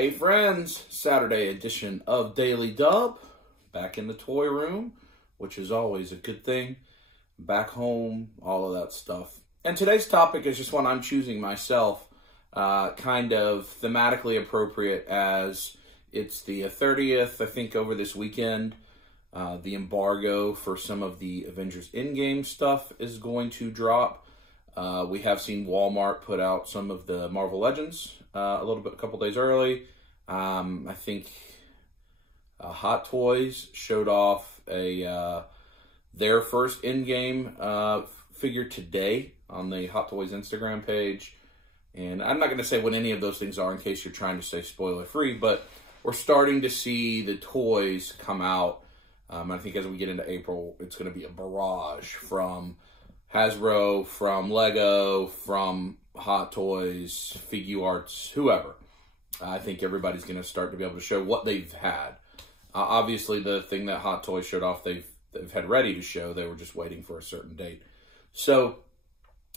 Hey friends, Saturday edition of Daily Dub, back in the toy room, which is always a good thing, back home, all of that stuff. And today's topic is just one I'm choosing myself, kind of thematically appropriate as it's the 30th, I think, over this weekend. The embargo for some of the Avengers Endgame stuff is going to drop. We have seen Walmart put out some of the Marvel Legends a couple days early. I think Hot Toys showed off their first Endgame figure today on the Hot Toys Instagram page. And I'm not going to say what any of those things are in case you're trying to stay spoiler-free, but we're starting to see the toys come out. I think as we get into April, it's going to be a barrage from Hasbro, from Lego, from Hot Toys, Figuarts, whoever. I think everybody's going to start to be able to show what they've had. Obviously, the thing that Hot Toys showed off, they've had ready to show. They were just waiting for a certain date. So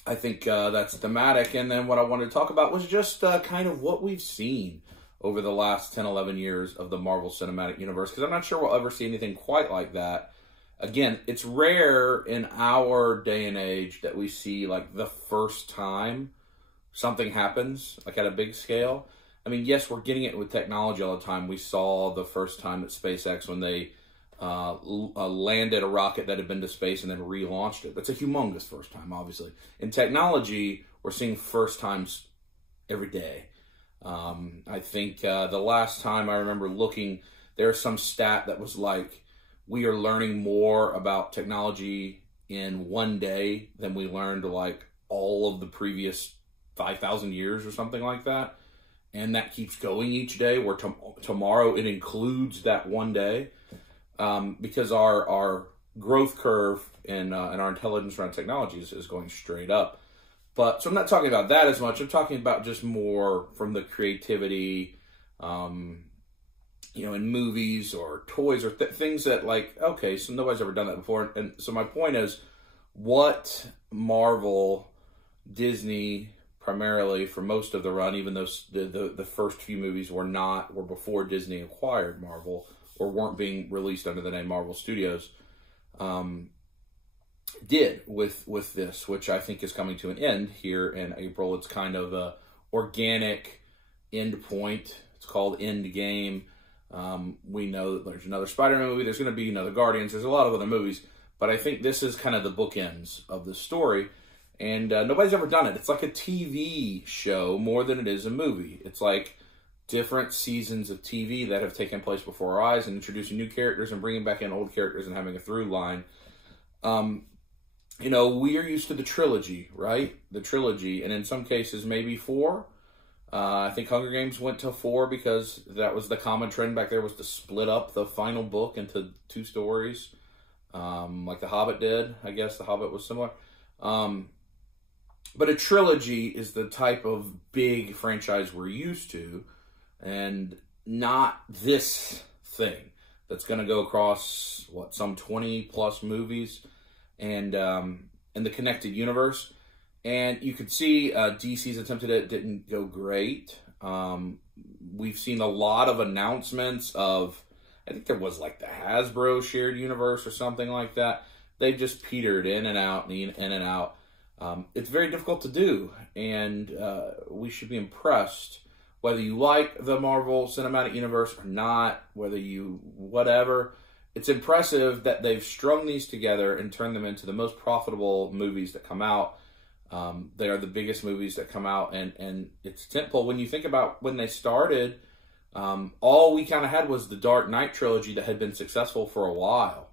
I think that's thematic. And then what I wanted to talk about was just kind of what we've seen over the last 10, 11 years of the Marvel Cinematic Universe, because I'm not sure we'll ever see anything quite like that. Again, it's rare in our day and age that we see, like, the first time something happens, like, at a big scale. I mean, yes, we're getting it with technology all the time. We saw the first time at SpaceX when they landed a rocket that had been to space and then relaunched it. That's a humongous first time, obviously. In technology, we're seeing first times every day. I think the last time I remember looking, there's some stat that was like, we are learning more about technology in one day than we learned like all of the previous 5,000 years or something like that. And that keeps going each day, where tomorrow it includes that one day, because our growth curve and our intelligence around technology is going straight up. So I'm not talking about that as much. I'm talking about just more from the creativity, in movies or toys or things that, like, okay, so nobody's ever done that before. And so my point is, what Marvel, Disney, primarily for most of the run, even though the first few movies were before Disney acquired Marvel or weren't being released under the name Marvel Studios, did with this, which I think is coming to an end here in April. It's kind of a organic end point. It's called Endgame. We know that there's another Spider-Man movie. There's going to be another Guardians. There's a lot of other movies. But I think this is kind of the bookends of the story. And nobody's ever done it. It's like a TV show more than it is a movie. It's like different seasons of TV that have taken place before our eyes and introducing new characters and bringing back in old characters and having a through line. We are used to the trilogy, right? The trilogy. And in some cases, maybe 4. I think Hunger Games went to 4 because that was the common trend back there, was to split up the final book into 2 stories, like The Hobbit did. I guess The Hobbit was similar. But a trilogy is the type of big franchise we're used to, and not this thing that's going to go across, some 20-plus movies and in the connected universe. And you could see DC's attempted it, didn't go great. We've seen a lot of announcements of, I think there was like the Hasbro shared universe or something like that. They've just petered in and out, in and out. It's very difficult to do, and we should be impressed, whether you like the Marvel Cinematic Universe or not, whatever. It's impressive that they've strung these together and turned them into the most profitable movies that come out. They are the biggest movies that come out, and it's tentpole. When you think about when they started, all we kind of had was the Dark Knight trilogy that had been successful for a while.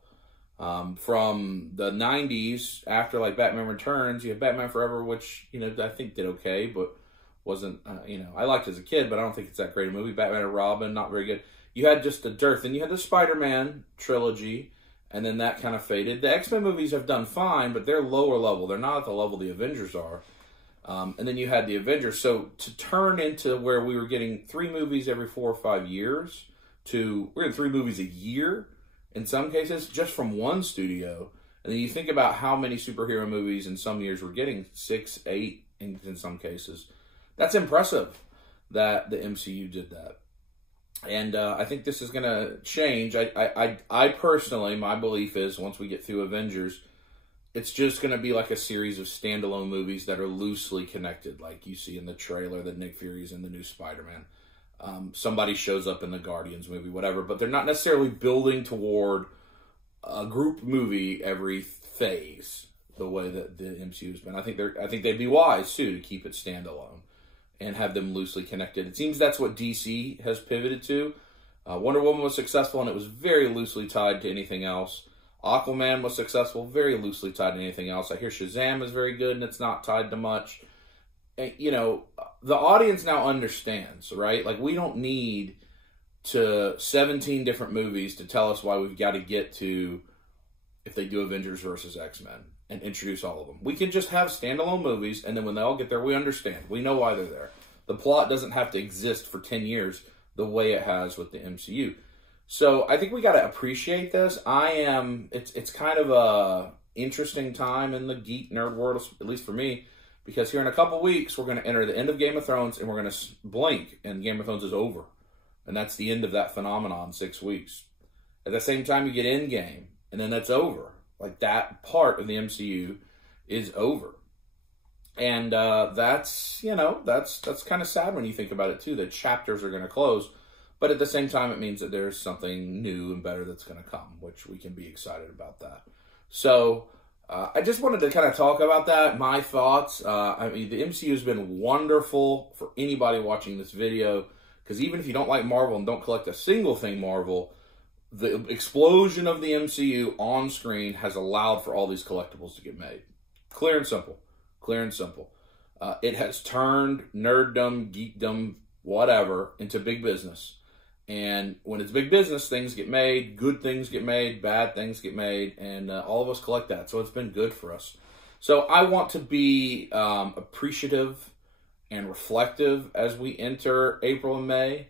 From the 90s, after like Batman Returns, you have Batman Forever, which, I think did okay, but wasn't, I liked it as a kid, but I don't think it's that great a movie. Batman and Robin, not very good. You had just a dearth. Then you had the Spider-Man trilogy, and then that kind of faded. The X-Men movies have done fine, but they're lower level. They're not at the level the Avengers are. And then you had the Avengers. So to turn into where we were getting 3 movies every 4 or 5 years to we're getting 3 movies a year in some cases just from one studio. And then you think about how many superhero movies in some years we're getting, 6, 8 in some cases. That's impressive that the MCU did that. And I think this is going to change. I personally, my belief is once we get through Avengers, it's just going to be like a series of standalone movies that are loosely connected, like you see in the trailer that Nick Fury's in the new Spider-Man. Somebody shows up in the Guardians movie, whatever, but they're not necessarily building toward a group movie every phase the way that the MCU has been. I think they'd be wise too to keep it standalone and have them loosely connected. It seems that's what DC has pivoted to. Wonder Woman was successful, and it was very loosely tied to anything else. Aquaman was successful, very loosely tied to anything else. I hear Shazam is very good, and it's not tied to much. And, you know, the audience now understands, right? Like, we don't need 17 different movies to tell us why we've got to get to, if they do Avengers versus X-Men, and introduce all of them. We can just have standalone movies, and then when they all get there, we understand. We know why they're there. The plot doesn't have to exist for 10 years the way it has with the MCU. So I think we got to appreciate this. It's kind of a interesting time in the geek nerd world, at least for me, because here in a couple weeks, we're going to enter the end of Game of Thrones, and we're going to blink, and Game of Thrones is over. And that's the end of that phenomenon, 6 weeks. At the same time, you get Endgame, and then that's over. Like, that part of the MCU is over. And that's kind of sad when you think about it, too, that chapters are going to close. But at the same time, it means that there's something new and better that's going to come, which we can be excited about that. So I just wanted to kind of talk about that, my thoughts. I mean, the MCU has been wonderful for anybody watching this video, because even if you don't like Marvel and don't collect a single thing Marvel, the explosion of the MCU on screen has allowed for all these collectibles to get made. Clear and simple. Clear and simple. It has turned nerddom, geekdom, whatever, into big business. And when it's big business, things get made, good things get made, bad things get made, and all of us collect that. So it's been good for us. So I want to be appreciative and reflective as we enter April and May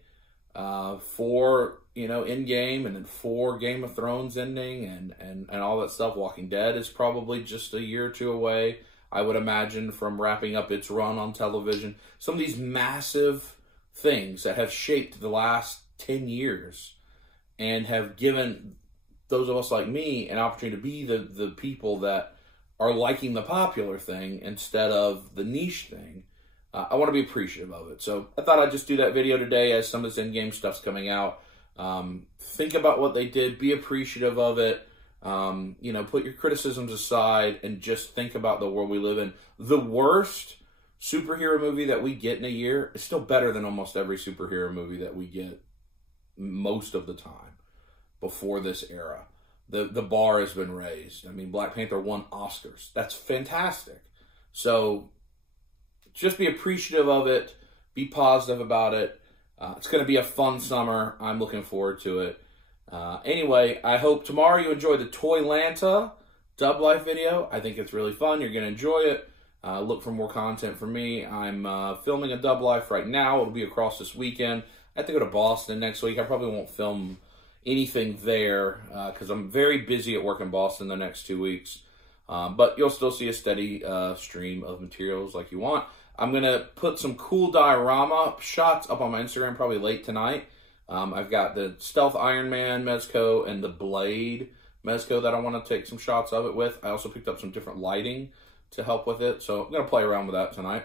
for, Endgame, and then for Game of Thrones ending and all that stuff. Walking Dead is probably just a year or two away, I would imagine, from wrapping up its run on television. Some of these massive things that have shaped the last 10 years and have given those of us like me an opportunity to be the people that are liking the popular thing instead of the niche thing. I want to be appreciative of it. So I thought I'd just do that video today as some of this in-game stuff's coming out. Think about what they did. Be appreciative of it. Put your criticisms aside and just think about the world we live in. The worst superhero movie that we get in a year is still better than almost every superhero movie that we get most of the time before this era. The bar has been raised. I mean, Black Panther won Oscars. That's fantastic. So just be appreciative of it. Be positive about it. It's going to be a fun summer. I'm looking forward to it. Anyway, I hope tomorrow you enjoy the Toylanta Dub Life video. I think it's really fun. You're going to enjoy it. Look for more content from me. I'm filming a Dub Life right now. It'll be across this weekend. I have to go to Boston next week. I probably won't film anything there because I'm very busy at work in Boston the next 2 weeks. But you'll still see a steady stream of materials like you want. I'm going to put some cool diorama shots up on my Instagram probably late tonight. I've got the Stealth Iron Man Mezco and the Blade Mezco that I want to take some shots of it with. I also picked up some different lighting to help with it. So I'm going to play around with that tonight.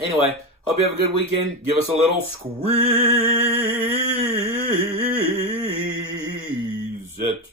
Anyway, hope you have a good weekend. Give us a little squeeze it.